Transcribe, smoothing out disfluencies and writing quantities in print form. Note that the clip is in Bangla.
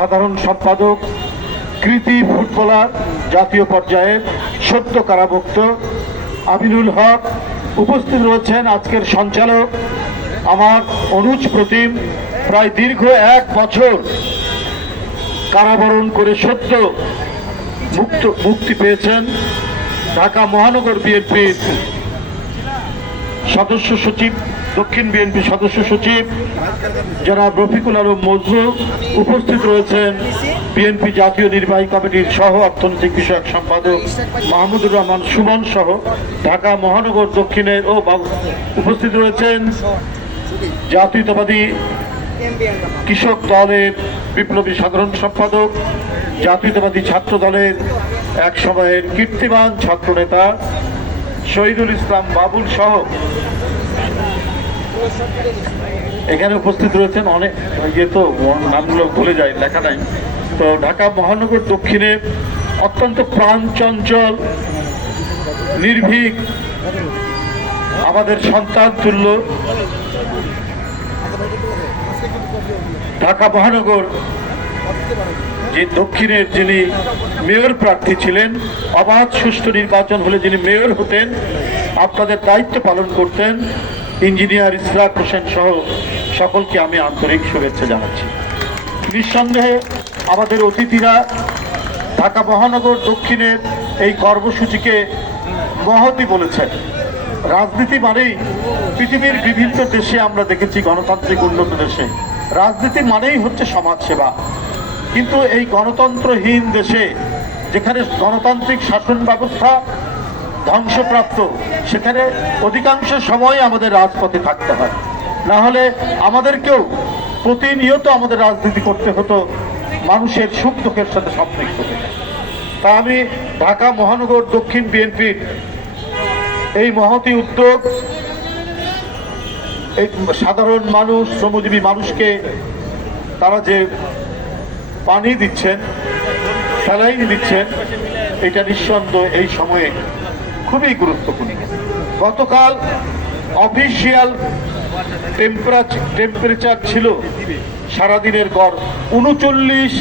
সাধারণ সম্পাদক, কৃতি ফুটবলার, জাতীয় পর্যায়ের সদ্য কারাভুক্ত আমিনুল হক, উপস্থিত রয়েছেন আজকের সঞ্চালক আমার অনুজ প্রতিম, প্রায় দীর্ঘ 1 বছর কারাবরণ করে সদ্য মুক্তি পেয়েছেন ঢাকা মহানগর বিএনপির সদস্য সচিব, দক্ষিণ বিএনপি সদস্য সচিব জনাব রফিকুল আলম মজনু, উপস্থিত রয়েছেন বিএনপি জাতীয় নির্বাহী কমিটির সহ অর্থনৈতিক বিষয়ক সম্পাদক মাহমুদুর রহমান সুমন সহ ঢাকা মহানগর দক্ষিণের উপস্থিত রয়েছেন জাতীয়তাবাদী কৃষক দলের বিপ্লবী সাধারণ সম্পাদক, জাতীয়তাবাদী ছাত্র দলের এক সময়ের কীর্তিমান ছাত্রনেতা শহীদুল ইসলাম বাবুল সহ এখানে উপস্থিত রয়েছেন অনেক তো নামগুলো ভুলে যায়, লেখা নাই। তো ঢাকা মহানগর দক্ষিণে অত্যন্ত প্রাণচঞ্চল, নির্ভীক, আমাদের সন্তান তুল্য ঢাকা মহানগর যে দক্ষিণের যিনি মেয়র প্রার্থী ছিলেন, অবাধ সুষ্ঠু নির্বাচন হলে যিনি মেয়র হতেন, আপনাদের দায়িত্ব পালন করতেন, ইঞ্জিনিয়ার ইসরাক হোসেন সহ সকলকে আমি আন্তরিক শুভেচ্ছা জানাচ্ছি। নিঃসন্দেহে আমাদের অতিথিরা ঢাকা মহানগর দক্ষিণের এই কর্মসূচিকে মহতী বলেছেন। রাজনীতি মানেই পৃথিবীর বিভিন্ন দেশে আমরা দেখেছি, গণতান্ত্রিক উন্নত দেশে রাজনীতি মানেই হচ্ছে সমাজসেবা, কিন্তু এই গণতন্ত্রহীন দেশে যেখানে গণতান্ত্রিক শাসন ব্যবস্থা ধ্বংসপ্রাপ্ত, সেখানে অধিকাংশ সময় আমাদের রাজপথে থাকতে হয়, না হলে আমাদেরকেও প্রতিনিয়ত আমাদের রাজনীতি করতে হতো মানুষের সুখ দুঃখের সাথে সম্পৃক্ত থেকে। তা আমি ঢাকা মহানগর দক্ষিণ বিএনপির এই মহতী উদ্যোগ, এই সাধারণ মানুষ, শ্রমজীবী মানুষকে তারা যে পানি দিচ্ছেন, স্যালাইন দিচ্ছেন, এটা নিঃসন্দেহে এই সময়ে খুবই গুরুত্বপূর্ণ। গতকাল অফিসিয়াল টেম্পারেচার ছিল সারাদিনের গড় 39